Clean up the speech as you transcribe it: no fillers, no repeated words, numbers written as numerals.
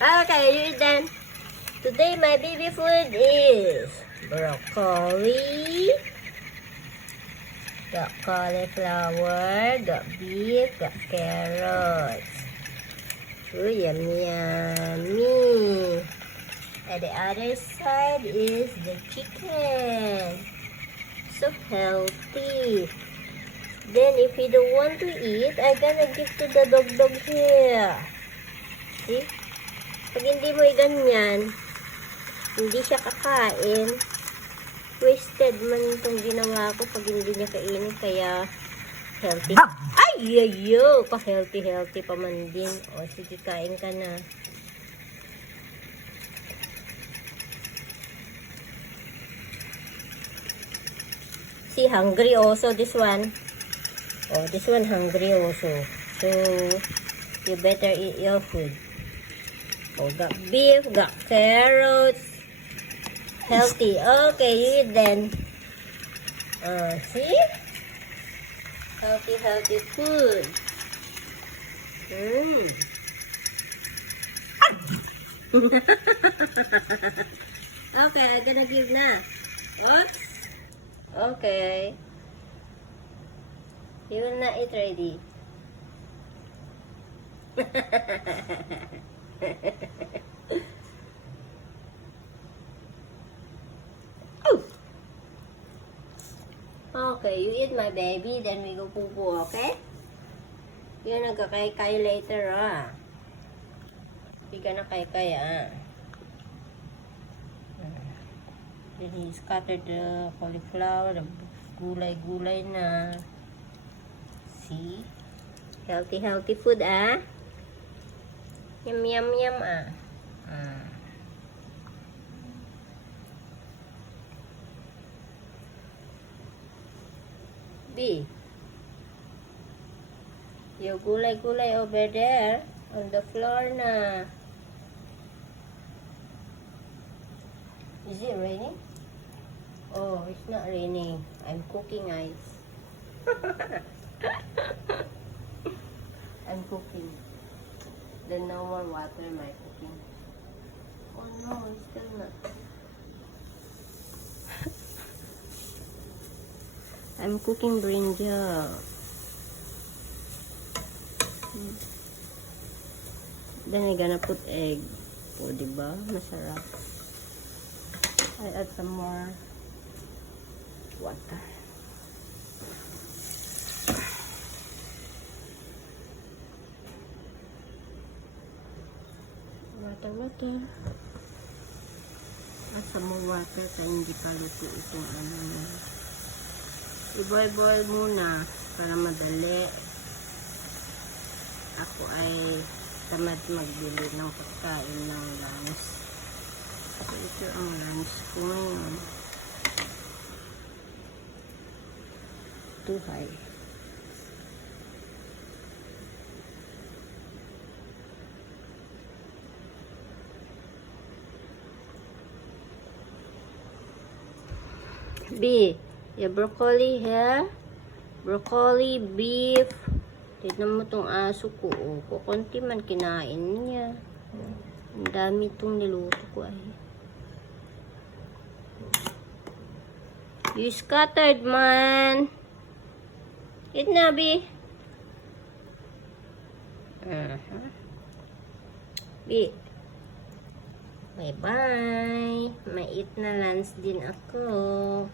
Okay, you eat then. Today my baby food is broccoli, got cauliflower, got beef, got carrots. Ooh, yummy, yummy. And the other side is the chicken. So healthy. Then if you don't want to eat, I'm gonna give to the dog here. See? Pag hindi mo ganyan, hindi siya kakain. Wasted man itong ginawa ko pag hindi niya kainin. Kaya healthy. Ay, yayo! Pa-healthy pa man din. O, sige, kain ka na. See, hungry also this one. Oh, this one hungry also. So, you better eat your food. Oh, got beef, got carrots. Healthy. Okay, you eat then. See? Healthy food. Okay, I'm gonna give na. Oops. Okay. You will not eat ready. Okay, you eat my baby, then we go poo-poo, okay? You're nagkakay-kay later, Hindi ka na kay-kay, Then he scattered the cauliflower, the gulay-gulay na. See? Healthy food, Yum, yum, yum, B. Your gulay-gulay over there on the floor na. Is it raining? Oh, it's not raining. I'm cooking, guys. I'm cooking. Then no more water in my cooking. Oh no, it's still not. I'm cooking brinjal. Then I'm gonna put egg. O, diba? Masarap. I add some more water. Water. Add some more water kaya hindi pa luto itong ano na. I-boil muna para madali. Ako ay tamad magbili ng pagkain ng lunch. So, ito ang lunch ko ngayon. Too high. B. Yung broccoli here. Broccoli, beef. Tignan mo tong aso ko. Oh. Kukunti man kinain niya. Ang dami itong niluto ko ay. You scattered, man. Eat na, B. B. Bye-bye. May eat na lunch din ako.